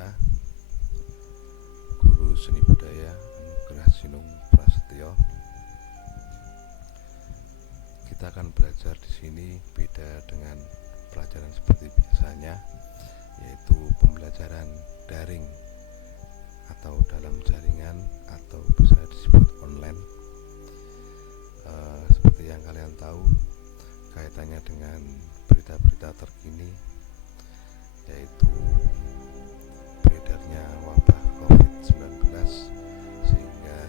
Saya Guru Seni Budaya Anugerah Sinung Prasetyo. Kita akan belajar di sini beda dengan pelajaran seperti biasanya, yaitu pembelajaran daring atau dalam jaringan atau bisa disebut online. Seperti yang kalian tahu, kaitannya dengan berita-berita terkini, yaitu beredarnya wabah COVID-19, sehingga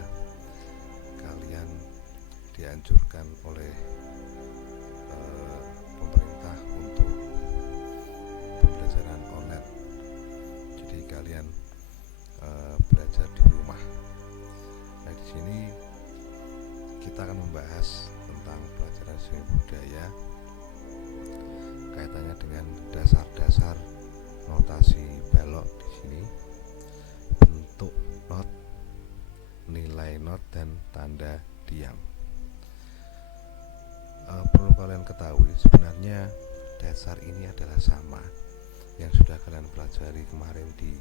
kalian dianjurkan oleh pemerintah untuk pembelajaran online. Jadi kalian belajar di rumah. Nah, di sini kita akan membahas tentang pelajaran seni budaya, kaitannya dengan dasar-dasar notasi balok di sini, bentuk not, nilai not, dan tanda diam. Perlu kalian ketahui, sebenarnya dasar ini adalah sama yang sudah kalian pelajari kemarin di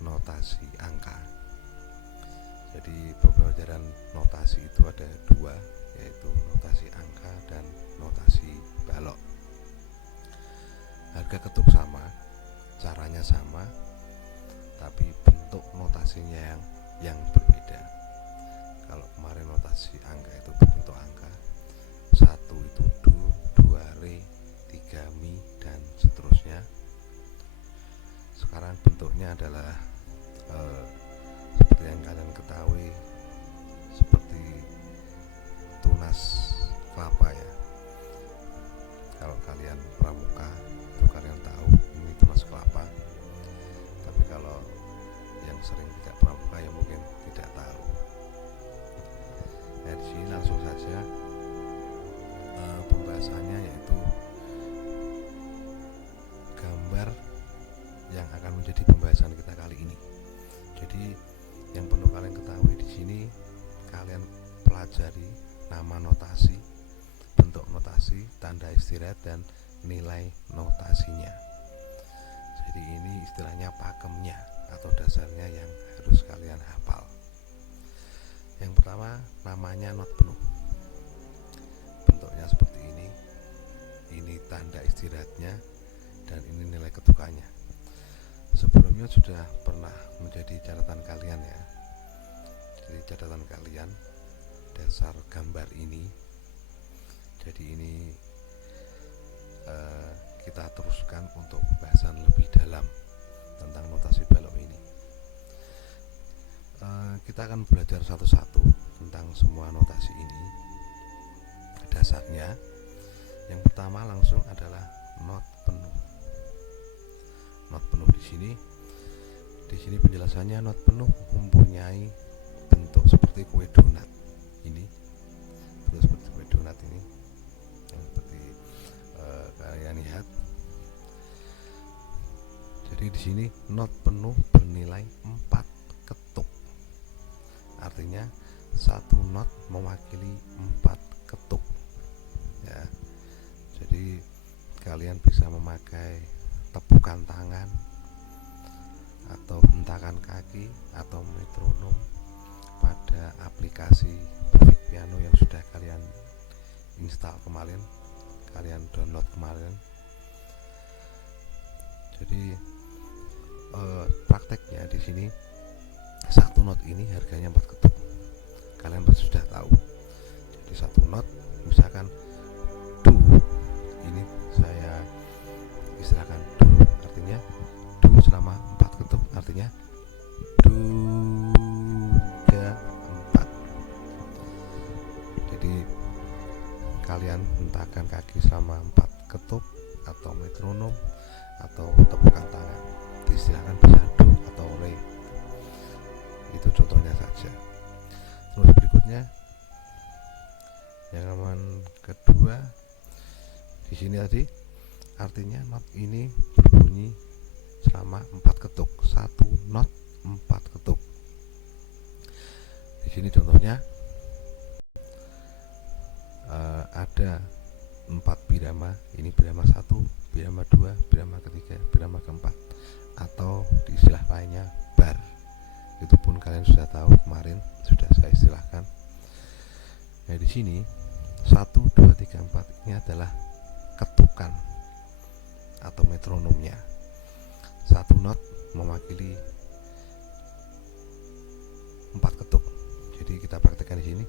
notasi angka. Jadi pembelajaran notasi itu ada dua, yaitu notasi angka dan notasi balok. Harga ketuk sama, caranya sama, tapi bentuk notasinya yang berbeda. Kalau kemarin notasi angka itu berbentuk angka, 1 itu do, 2 re, 3 mi, dan seterusnya. Sekarang bentuknya adalah seperti yang kalian ketahui, seperti tunas kelapa ya. Kalau kalian pramuka itu kalian tahu ini tunas kelapa, tapi kalau yang sering tidak pramuka ya mungkin tidak tahu. Nah, di sini langsung saja pembahasannya, yaitu gambar yang akan menjadi pembahasan kita kali ini. Jadi yang perlu kalian ketahui di sini, kalian pelajari nama notasi, bentuk notasi, tanda istirahat, dan nilai notasinya. Jadi ini istilahnya pakemnya atau dasarnya yang harus kalian hafal. Yang pertama, namanya not penuh. Bentuknya seperti ini. Ini tanda istirahatnya dan ini nilai ketukannya. Sebelumnya sudah pernah menjadi catatan kalian ya. Jadi catatan kalian dasar gambar ini. Jadi ini kita teruskan untuk pembahasan lebih dalam tentang notasi balok ini. Kita akan belajar satu-satu tentang semua notasi ini. Dasarnya, yang pertama langsung adalah not penuh. Not penuh di sini penjelasannya, not penuh mempunyai bentuk seperti kue donat. Ini bentuk seperti kue donat ini, yang seperti kalian lihat. Jadi di sini not penuh bernilai 4 ketuk. Artinya satu not mewakili 4 ketuk. Ya. Jadi kalian bisa memakai tepukan tangan atau hentakan kaki atau metronom pada aplikasi Perfect Piano yang sudah kalian install kemarin, kalian download kemarin. Jadi prakteknya di sini satu not ini harganya 4 ketuk. Kalian pasti sudah tahu. Jadi satu not, misalkan do, ini saya istilahkan do, artinya do selama 4 ketuk, artinya do 3 4. Jadi kalian hentakkan kaki selama 4 ketuk atau metronom atau tepukan tangan, istilahkan bisa do atau re. Itu contohnya saja. Terus berikutnya, yang kedua di sini tadi, artinya not ini berbunyi selama 4 ketuk. Satu not 4 ketuk. Di sini contohnya ada 4 birama, ini birama 1, birama 2, birama ketiga, birama keempat, atau di istilah lainnya bar. Itu pun kalian sudah tahu, kemarin sudah saya istilahkan. Nah, di sini 1, 2, 3, 4 ini adalah ketukan atau metronomnya. Satu not mewakili 4 ketuk. Jadi kita praktekkan di sini.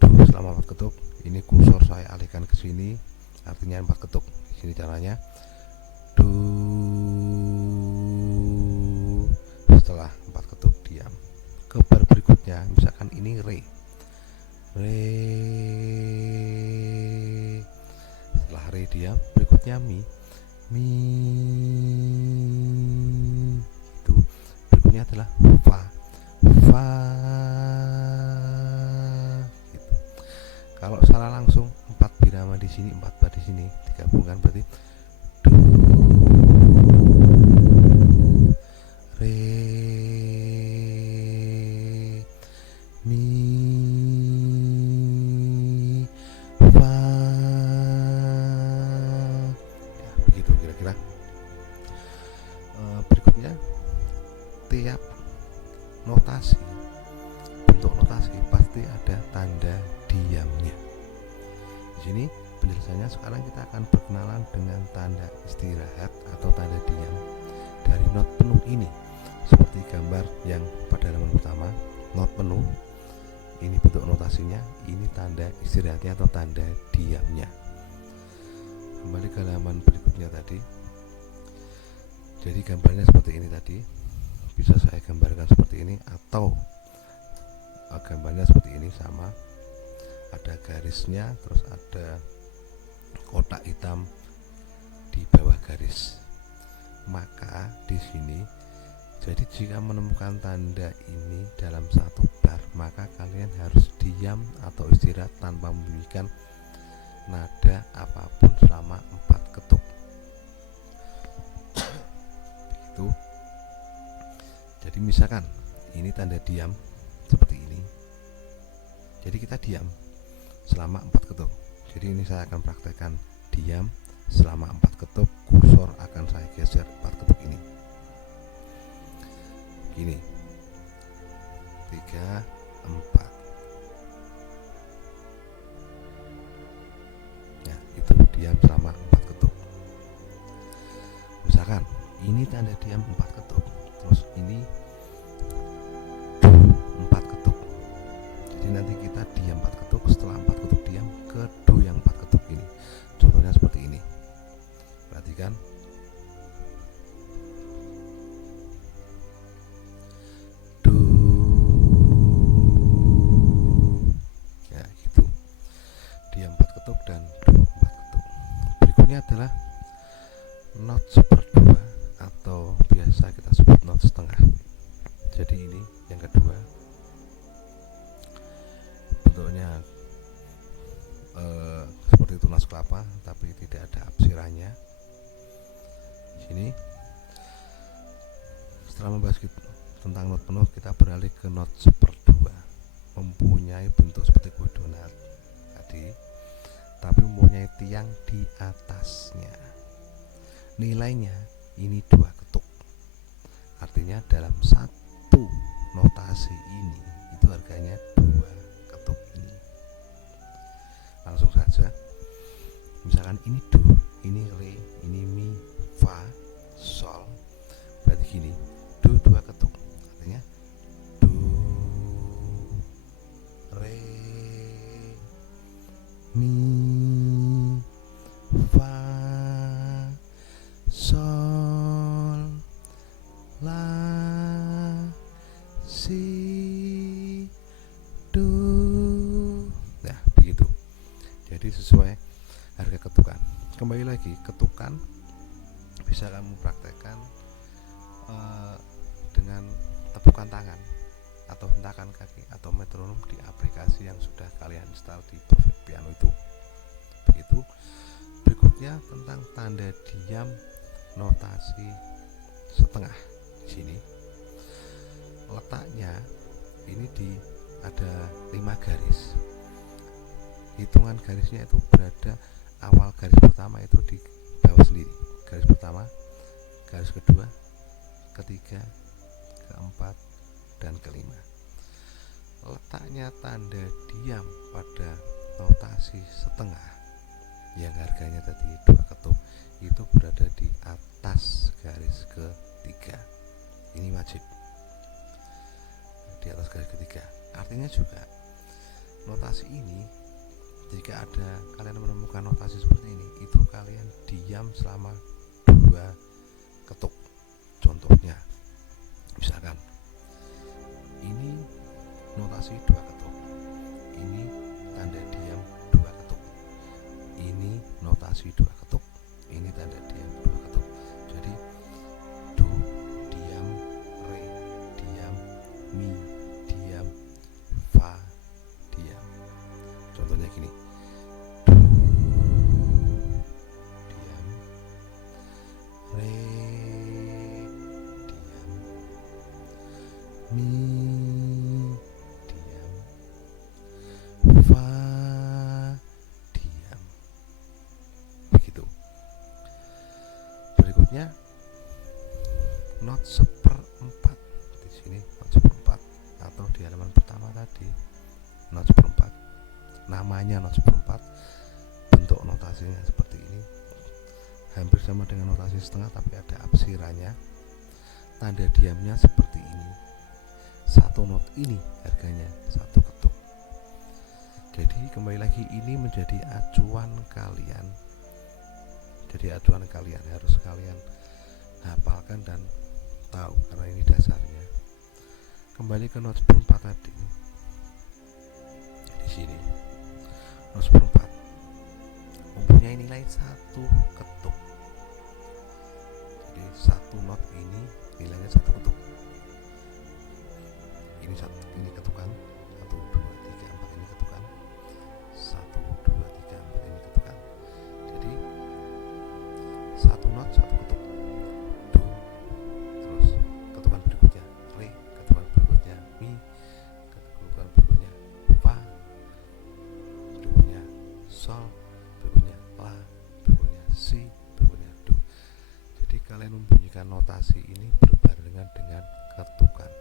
Do selama 4 ketuk. Ini kursor saya alihkan ke sini, artinya 4 ketuk. Di sini caranya. Do. Setelah 4 ketuk diam. Ke bar berikutnya, misalkan ini re. Re. Setelah re diam, berikutnya mi. Mi. Itu berikutnya adalah fa. Fa. Gitu. Kalau secara langsung 4 birama di sini, 4 bar di sini digabungkan berarti do, re, mi, fa. Ya, begitu kira-kira. Berikutnya tiap notasi, bentuk notasi pasti ada tanda diamnya. Di sini penjelasannya, sekarang kita akan berkenalan dengan tanda istirahat atau tanda diam dari not penuh ini. Seperti gambar yang pada halaman pertama, not penuh. Ini bentuk notasinya, ini tanda istirahatnya atau tanda diamnya. Kembali ke halaman berikutnya tadi. Jadi gambarnya seperti ini tadi. Bisa saya gambarkan seperti ini, atau gambarnya seperti ini sama, ada garisnya, terus ada kotak hitam di bawah garis. Maka di sini, jadi jika menemukan tanda ini dalam satu bar, maka kalian harus diam atau istirahat tanpa membunyikan nada apapun selama 4 ketuk. Begitu. Jadi misalkan ini tanda diam seperti ini, jadi kita diam selama 4 ketuk. Jadi ini saya akan praktekkan diam selama 4 ketuk. Kursor akan saya geser 4 ketuk ini. Gini, 3, 4. Nah, itu diam selama 4 ketuk. Misalkan ini tanda diam 4 ketuk, terus ini do 4 ketuk. Jadi nanti kita diam 4 ketuk, setelah 4 ketuk diam ke do yang 4 ketuk ini. Contohnya seperti ini. Perhatikan. Do. Ya, gitu. Diam 4 ketuk dan do 4 ketuk. Berikutnya adalah not seperdua atau biasa kita sebut not setengah. Jadi ini yang kedua, bentuknya seperti tunas kelapa tapi tidak ada apsirannya. Di sini setelah membahas tentang not penuh, kita beralih ke not seperdua. Mempunyai bentuk seperti kue donat tadi, tapi mempunyai tiang di atasnya. Nilainya ini 2 ketuk. Artinya dalam satu notasi ini itu harganya 2 ketuk ini. Langsung saja. Misalkan ini do, ini re, ini mi, fa, sol. Berarti gini, do 2 ketuk. Artinya do, re, mi, fa, sol, la, si, do. Nah, begitu. Jadi sesuai harga ketukan. Kembali lagi, ketukan bisa kamu praktekkan dengan tepukan tangan atau hentakan kaki atau metronom di aplikasi yang sudah kalian install di Perfect Piano itu. Begitu. Berikutnya tentang tanda diam notasi setengah. Di sini letaknya ini ada 5 garis. Hitungan garisnya itu berada awal garis pertama itu di bawah sendiri. Garis pertama, garis kedua, ketiga, keempat, dan kelima. Letaknya tanda diam pada notasi setengah yang harganya tadi 2 ketuk itu berada di atas garis ketiga. Ini wajib di atas garis ketiga. Artinya juga notasi ini, jika ada kalian menemukan notasi seperti ini, itu kalian diam selama 2 ketuk. Contohnya misalkan ini notasi 2 ketuk, ini tanda diam 2 ketuk, ini notasi 2 ketuk, ini tanda diam 2 ketuk. Jadi do diam, re diam, mi diam, fa diam. Contohnya gini, do diam, re diam, mi diam, fa diam. Begitu. Berikutnya not seperempat. Di sini not seperempat, atau di halaman pertama tadi not seperempat. Namanya not seperempat, bentuk notasinya seperti ini, hampir sama dengan notasi setengah tapi ada apsirannya. Tanda diamnya seperti ini. 1 not ini harganya 1 ketuk. Jadi kembali lagi, ini menjadi acuan kalian. Jadi acuan kalian harus kalian hafalkan dan tahu, karena ini dasarnya. Kembali ke not seperempat tadi. Di sini not seperempat mempunyai nilai 1 ketuk. Jadi 1 not ini nilainya 1 ketuk. Ini ketukan 1, 2, 3, 4 ini ketukan 1, 2, 3, 4 ini ketukan. Jadi 1 not 1 ketuk. Do, terus ketukan berikutnya re, ketukan berikutnya mi, ketukan berikutnya fa, berikutnya sol, berikutnya la, berikutnya si, berikutnya do. Jadi kalian membunyikan notasi ini berbarengan dengan ketukan,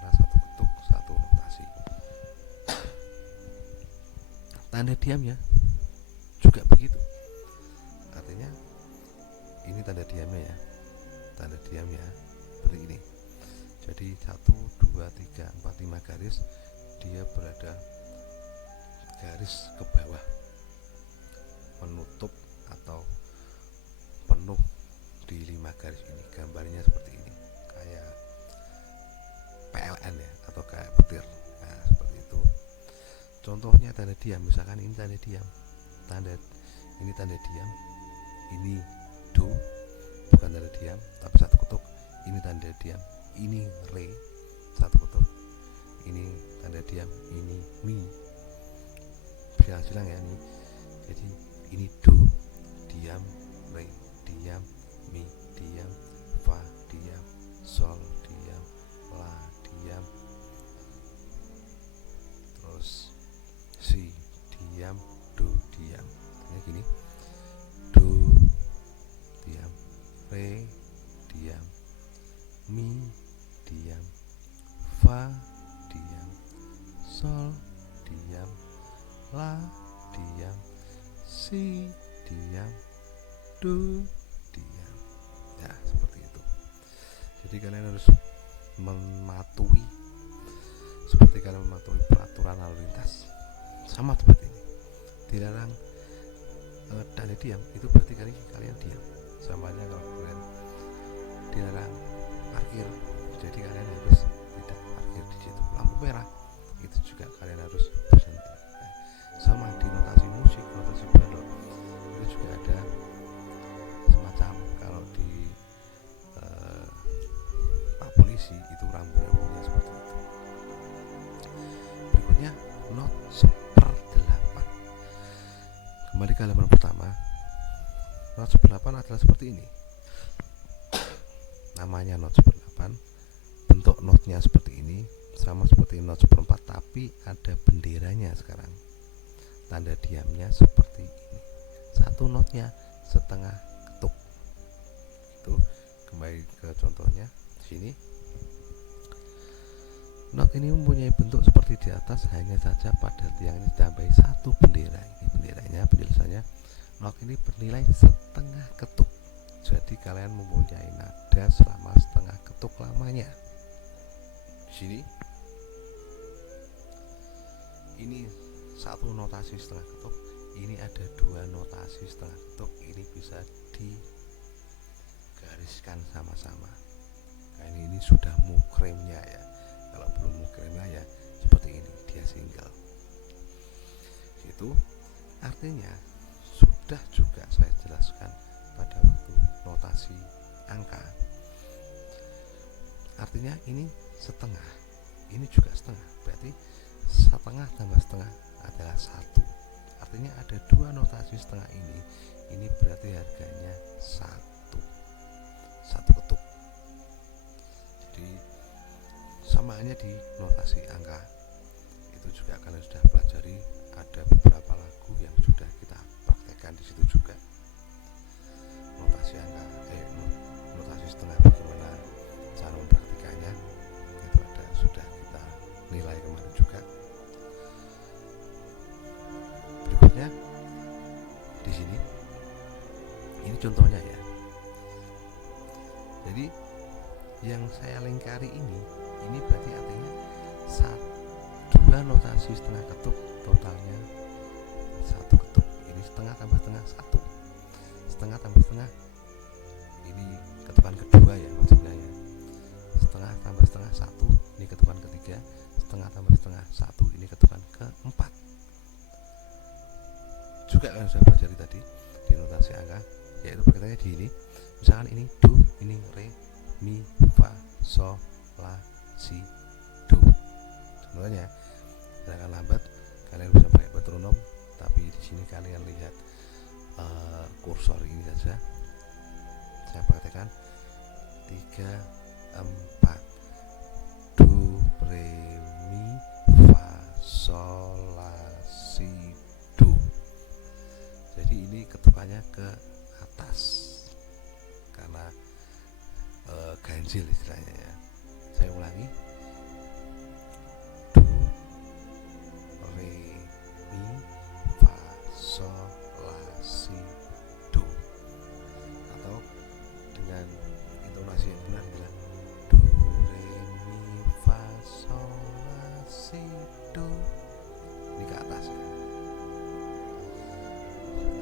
karena 1 ketuk 1 notasi. Tanda diamnya juga begitu. Artinya ini tanda diamnya ya. Tanda diamnya seperti ini. Jadi 1, 2, 3, 4, 5 garis, dia berada garis ke bawah, menutup atau penuh di 5 garis ini. Gambarnya seperti ini, kayak PLN ya, atau kayak petir. Nah, seperti itu. Contohnya tanda diam, misalkan ini tanda diam. Ini tanda diam. Ini do, bukan tanda diam tapi 1 ketuk. Ini tanda diam. Ini re, 1 ketuk. Ini tanda diam. Ini mi. Silang-silang ya ini. Jadi ini do, diam, re, diam, mi, diam, fa, diam, sol, diam, la, diam, terus si, diam, do, diam. Ini gini, do, diam, re, diam, mi, diam, fa, diam, sol, diam, la, diam, si, diam, do, diam. Ya, seperti itu. Jadi kalian harus mematuhi, seperti kalian mematuhi peraturan lalu lintas. Sama seperti ini. Dilarang tanda diam, itu berarti kalian diam. Sama aja kalau kalian dilarang parkir, jadi kalian harus tidak parkir di situ. Lampu merah, itu juga kalian harus berhenti. Nah, sama di notasi musik, notasi balok, itu juga ada semacam, kalau di Pak Polisi itu rambu-rambunya seperti itu. Berikutnya not 1/8. Kembali ke halaman pertama. Not 1/8 adalah seperti ini. Namanya not 1/8. Bentuk notnya seperti ini, sama seperti not 1/4, tapi ada benderanya sekarang. Tanda diamnya seperti ini. satu notnya setengah ketuk. Itu kembali ke contohnya di sini. Not ini mempunyai bentuk seperti di atas, hanya saja pada tiang ini ditambahi satu bendera. Ini benderanya, penjelasannya. Not ini bernilai setengah ketuk. Jadi kalian mempunyai nada selama setengah ketuk lamanya. Di sini ini satu notasi setengah ketuk, ini ada dua notasi setengah ketuk. Ini bisa digariskan sama-sama. Nah, ini sudah mukremnya ya. Kalau belum mukremnya ya seperti ini, dia single. Itu artinya sudah juga saya jelaskan pada waktu notasi angka. Artinya ini setengah, ini juga setengah, berarti setengah tambah setengah adalah satu. Artinya ada dua notasi setengah ini berarti harganya satu ketuk. Jadi samaannya di notasi angka itu juga kalian sudah pelajari, ada beberapa lagu yang sudah kita praktekkan di situ juga. Notasi angka, notasi setengah, bagaimana cara mempraktikannya itu ada, sudah kita nilai kemarin juga. Berikutnya di sini, ini contohnya ya. Jadi yang saya lingkari ini berarti artinya dua notasi setengah ketuk, totalnya satu ketuk. Ini setengah tambah setengah satu, setengah tambah setengah, ini ketukan kedua ya maksudnya ya. Setengah tambah setengah satu, ini ketukan ketiga. Setengah tambah setengah satu, ini ketukan keempat. Juga kan sudah pelajari tadi di notasi angka, yaitu perkataannya di ini. Misalkan ini do, ini re, mi, fa, sol, la, si, do. Contohnya, gerakan lambat kalian bisa pakai metronom, tapi di sini kalian lihat kursor ini saja. Saya praktekkan 3, 4, do, re, mi, fa, sol, la, si, do. Jadi ini ketukannya ke atas karena ganjil istilahnya ya. Saya ulangi, do, re, mi, fa, sol, la, si, do. Atau dengan intonasi yang benar adalah do, re, mi, fa, sol, la, si, do. Ini ke atas ya.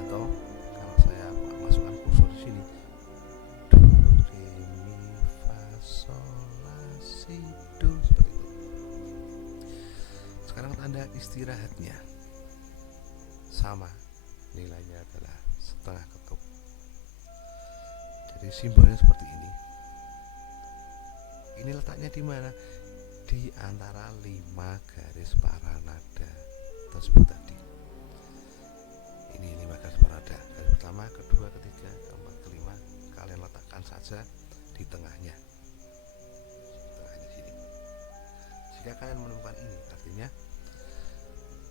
Atau kalau saya masukkan kursor di sini, do, re, mi, fa, sol, la, si, do, seperti itu. Sekarang tanda istirahatnya sama, nilainya adalah setengah ketuk. Jadi simbolnya seperti ini. Ini letaknya di mana? Di antara 5 garis para nada tersebut tadi. Ini 5 garis para nada. Garis pertama, kedua, ketiga, keempat, kelima. Kalian letakkan saja di tengahnya. Tengahnya sini. Jika kalian menemukan ini, artinya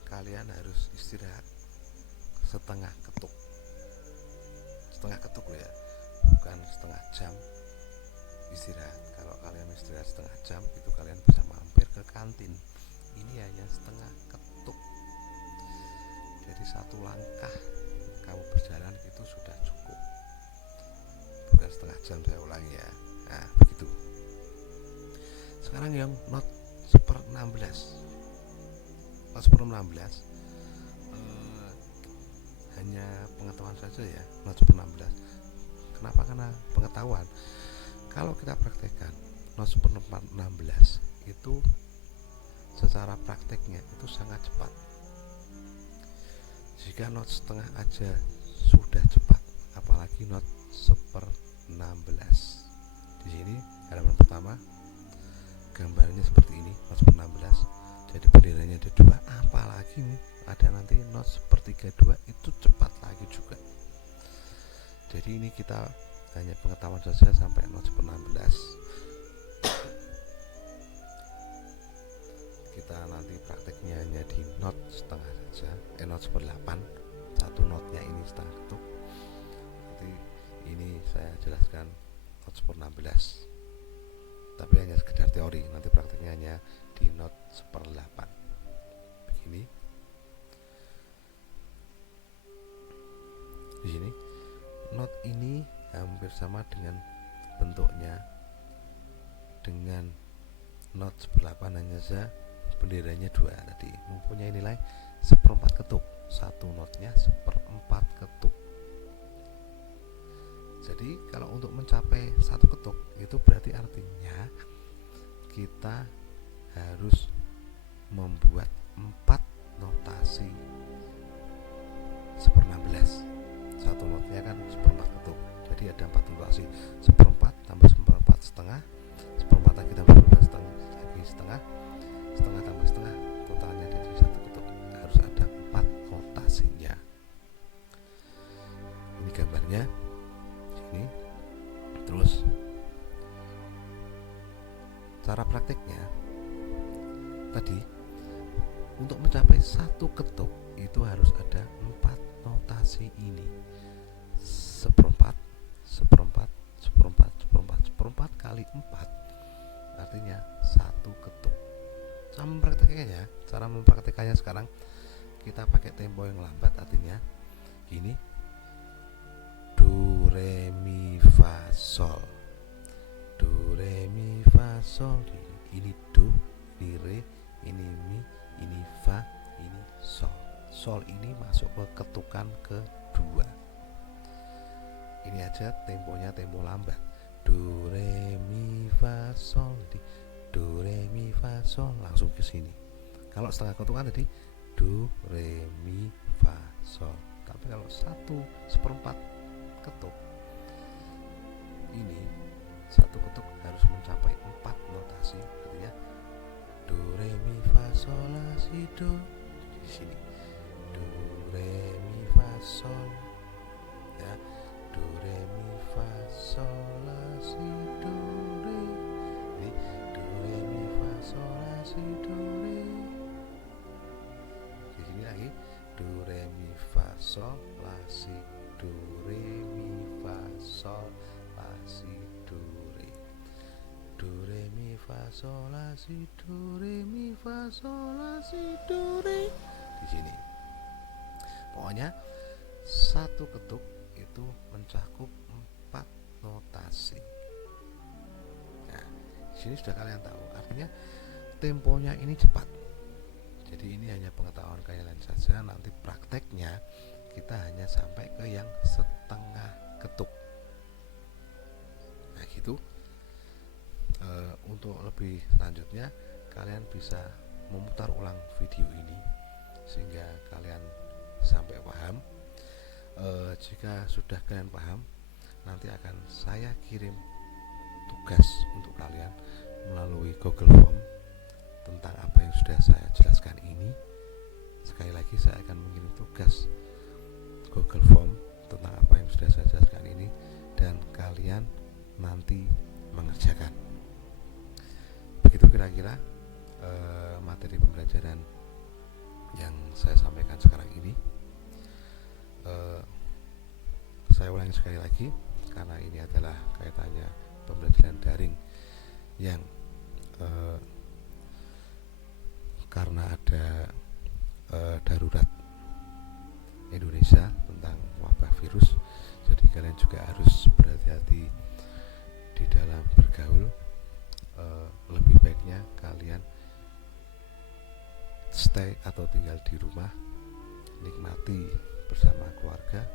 kalian harus istirahat setengah ketuk. Setengah ketuk loh ya, bukan setengah jam istirahat. Kalau kalian istirahat setengah jam, itu kalian bisa mampir ke kantin. Ini hanya setengah ketuk. Jadi satu langkah kamu berjalan itu sudah cukup. Bukan setengah jam, saya ulangi ya. Nah, begitu. Sekarang yang not 1/16. Not 1/16 hanya pengetahuan saja ya, not 1/16. Kenapa? Karena pengetahuan. Kalau kita praktekkan not 1/16 itu secara prakteknya itu sangat cepat. Jika not setengah aja sudah cepat, apalagi not 1/16. Di sini halaman pertama gambarnya seperti ini, not 1/16. Jadi benderanya ada 2, apalagi nih ada nanti not 1/32, itu cepat lagi juga. Jadi ini kita hanya pengetahuan saja sampai not 1/16. Kita nanti prakteknya hanya di not setengah saja, not 1/8, 1 satu notnya ini setengah ketuk. Nanti ini saya jelaskan not seper 16, tapi hanya sekedar teori, nanti prakteknya hanya di not seper 8. Begini. Di sini not ini hampir sama dengan bentuknya dengan not seper 8, hanya saja benderanya 2 tadi mempunyai nilai seperempat ketuk. Satu notnya seperempat ketuk. Jadi kalau untuk mencapai satu ketuk itu berarti artinya kita harus membuat 4 notasi seper 16. Satu notnya kan seperempat ketuk, jadi ada 4 notasi. Seperempat tambah seperempat setengah, seperempat lagi tambah seperempat setengah lagi setengah, setengah tambah setengah, totalnya jadi satu ketuk. Harus ada 4 notasinya. Ini gambarnya sini. Terus cara prakteknya tadi, untuk mencapai satu ketuk itu harus ada 4 notasi ini. Seperempat, seperempat, seperempat, seperempat, seperempat kali 4 artinya satu ketuk. Cara mempraktekannya sekarang kita pakai tempo yang lambat, artinya gini: do re mi fa sol, do re mi fa sol. Ini do, ini re, ini mi, ini fa, ini sol. Sol ini masuk ke ketukan kedua. Ini aja temponya tempo lambat. Do re mi fa sol, di do re mi fa sol langsung ke sini. Kalau setengah ketukan tadi do re mi fa sol. Tapi kalau satu seperempat ketuk ini, satu ketuk harus mencapai 4 notasi, artinya do re mi fa sol la si do. Di sini do re mi fa sol, ya, do re mi fa sol la si do re. Ini do re mi fa sol la si do re. Di sini lagi do re mi fa sol la si do re mi fa sol la si do re. Do re mi fa sol la si do re mi fa sol la si do re. Di sini pokoknya satu ketuk itu mencakup 4 notasi. Nah, di sini sudah kalian tahu, artinya temponya ini cepat. Jadi ini hanya pengetahuan kalian saja, nanti prakteknya kita hanya sampai ke yang setengah ketuk. Nah gitu. Untuk lebih lanjutnya kalian bisa memutar ulang video ini sehingga kalian sampai paham. Jika sudah kalian paham, nanti akan saya kirim tugas untuk kalian melalui Google Form tentang apa yang sudah saya jelaskan ini. Sekali lagi saya akan mengirim tugas Google Form tentang apa yang sudah saya jelaskan ini, dan kalian nanti mengerjakan. Begitu kira-kira materi pembelajaran yang saya sampaikan sekarang ini. Saya ulangi sekali lagi, karena ini adalah kaitannya pembelajaran daring yang karena ada darurat Indonesia tentang wabah virus, jadi kalian juga harus berhati-hati di dalam bergaul. Lebih baiknya kalian stay atau tinggal di rumah, nikmati bersama keluarga,